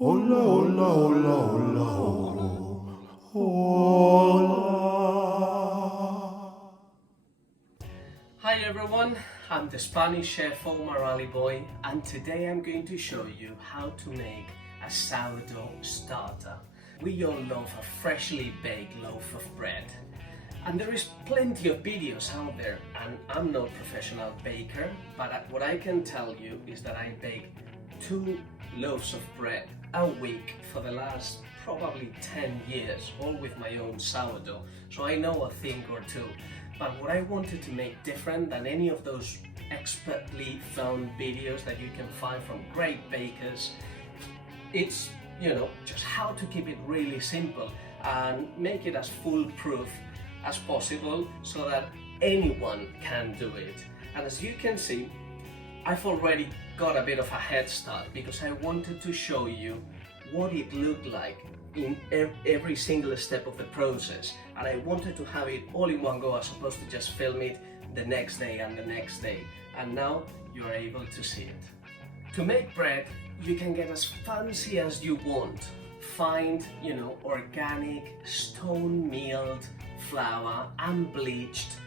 Hola, hola, hola, hola, hola. Hi everyone, I'm the Spanish chef Omar Allibhoy, and today I'm going to show you how to make a sourdough starter. We all love a freshly baked loaf of bread, and there is plenty of videos out there, and I'm no professional baker, but what I can tell you is that I bake 2 loaves of bread a week for the last probably 10 years, all with my own sourdough, so I know a thing or two. But what I wanted to make different than any of those expertly filmed videos that you can find from great bakers, it's, just how to keep it really simple and make it as foolproof as possible so that anyone can do it. And as you can see, I've already got a bit of a head start because I wanted to show you what it looked like in every single step of the process, and I wanted to have it all in one go as opposed to just film it the next day and the next day, and now you are able to see it. To make bread, you can get as fancy as you want. Find, organic, stone milled flour, unbleached,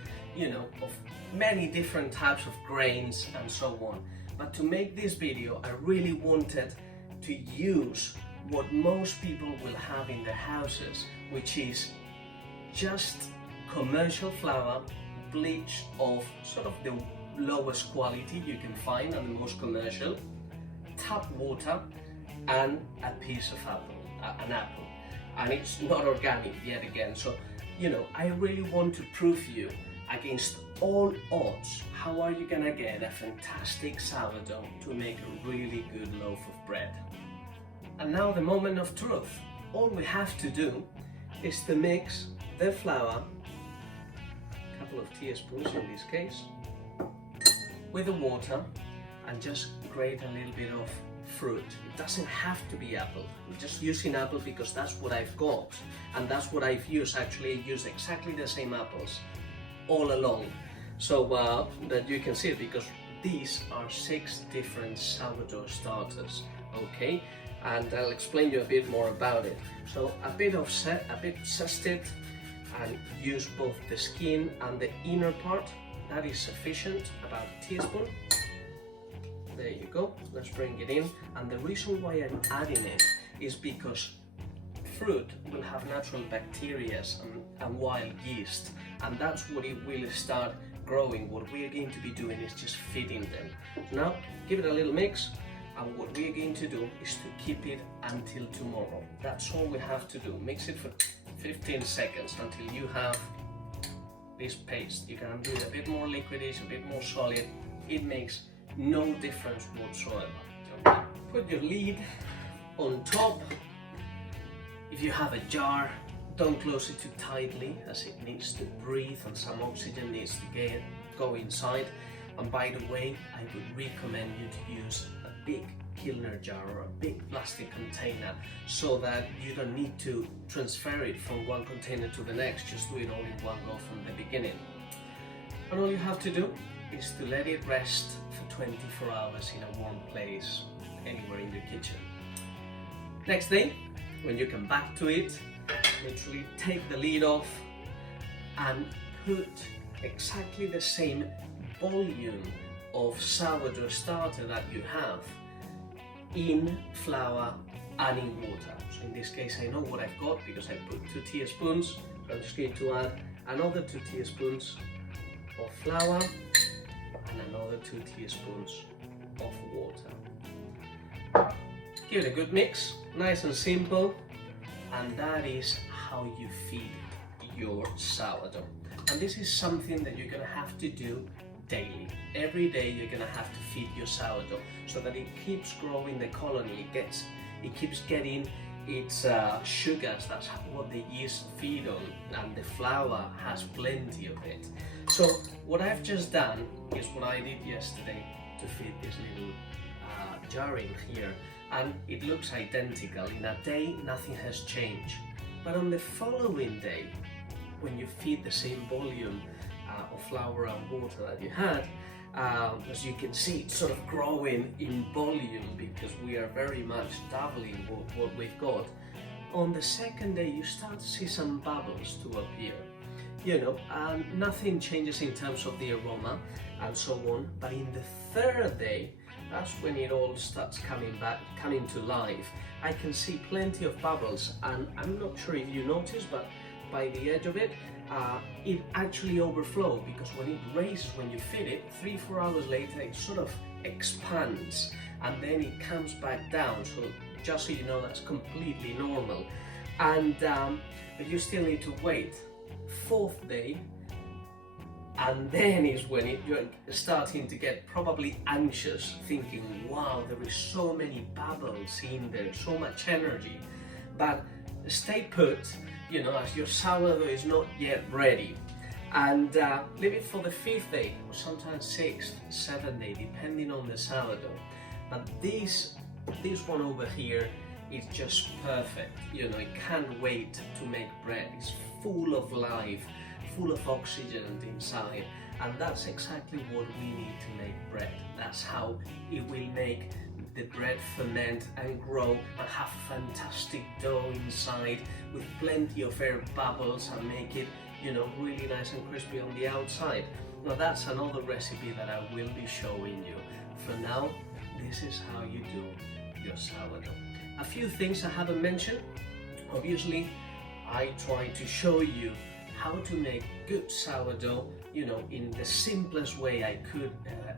of many different types of grains and so on. But to make this video, I really wanted to use what most people will have in their houses, which is just commercial flour, bleached of sort of the lowest quality you can find and the most commercial, tap water, and a piece of an apple. And it's not organic yet again, so I really want to prove you against all odds how are you gonna get a fantastic sourdough to make a really good loaf of bread. And now the moment of truth. All we have to do is to mix the flour, a couple of teaspoons in this case, with the water, and just grate a little bit of fruit. It doesn't have to be apple. I'm just using apple because that's what I've got, and that's what I've used. Actually, I used exactly the same apples all along, so that you can see it, because these are 6 different sourdough starters, okay? And I'll explain you a bit more about it. So a bit zested, and use both the skin and the inner part. That is sufficient, about a teaspoon. There you go, let's bring it in. And the reason why I'm adding it is because fruit will have natural bacteria and wild yeast, and that's what it will start growing. What we're going to be doing is just feeding them. So now give it a little mix, and what we're going to do is to keep it until tomorrow. That's all we have to do. Mix it for 15 seconds until you have this paste. You can do it a bit more liquidish, a bit more solid. It makes no difference whatsoever. Okay. Put your lid on top. If you have a jar, don't close it too tightly, as it needs to breathe and some oxygen needs to go inside. And by the way, I would recommend you to use a big Kilner jar or a big plastic container, so that you don't need to transfer it from one container to the next. Just do it all in one go from the beginning. And all you have to do is to let it rest for 24 hours in a warm place, anywhere in your kitchen. Next day, when you come back to it, literally take the lid off and put exactly the same volume of sourdough starter that you have in flour and in water. So in this case I know what I've got because I put 2 teaspoons. So I'm just going to add another 2 teaspoons of flour and another 2 teaspoons of water. Give it a good mix, nice and simple, and that is how you feed your sourdough. And this is something that you're gonna have to do daily. Every day you're gonna have to feed your sourdough so that it keeps growing the colony, it keeps getting its sugars. That's what the yeast feed on, and the flour has plenty of it. So what I've just done is what I did yesterday to feed this little jar in here, and it looks identical. In a day nothing has changed, but on the following day, when you feed the same volume of flour and water that you had, As you can see, it's sort of growing in volume because we are very much doubling what we've got. On the second day, you start to see some bubbles to appear. Nothing changes in terms of the aroma and so on, but in the third day, that's when it all starts coming to life. I can see plenty of bubbles, and I'm not sure if you notice, but by the edge of it, it actually overflows, because when it raises, when you feed it, 3-4 hours later, it sort of expands and then it comes back down. So just so you know, that's completely normal. And but you still need to wait. Fourth day, and then is when you're starting to get probably anxious, thinking, wow, there is so many bubbles in there, so much energy. But stay put, as your sourdough is not yet ready, and leave it for the 5th day, or sometimes 6th, 7th day, depending on the sourdough. But this one over here is just perfect. It can't wait to make bread. It's full of life, full of oxygen inside, and that's exactly what we need to make bread. That's how it will make the bread ferment and grow and have fantastic dough inside with plenty of air bubbles, and make it, really nice and crispy on the outside. Now that's another recipe that I will be showing you. For now, this is how you do your sourdough. A few things I haven't mentioned. Obviously, I try to show you how to make good sourdough, in the simplest way I could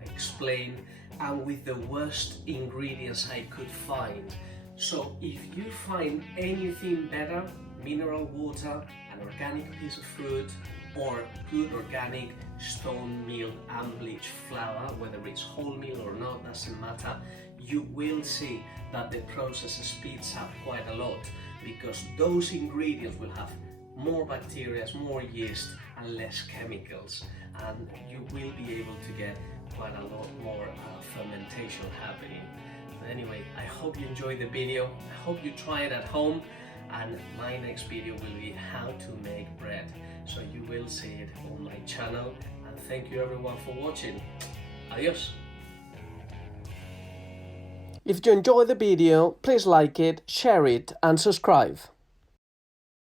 explain, and with the worst ingredients I could find. So if you find anything better, mineral water, an organic piece of fruit, or good organic stone meal unbleached flour, whether it's wholemeal or not, doesn't matter, you will see that the process speeds up quite a lot, because those ingredients will have more bacteria, more yeast, and less chemicals, and you will be able to get quite a lot more fermentation happening. But anyway, I hope you enjoyed the video. I hope you try it at home, and my next video will be how to make bread, so you will see it on my channel. And thank you everyone for watching. Adios. If you enjoyed the video, please like it, share it, and subscribe.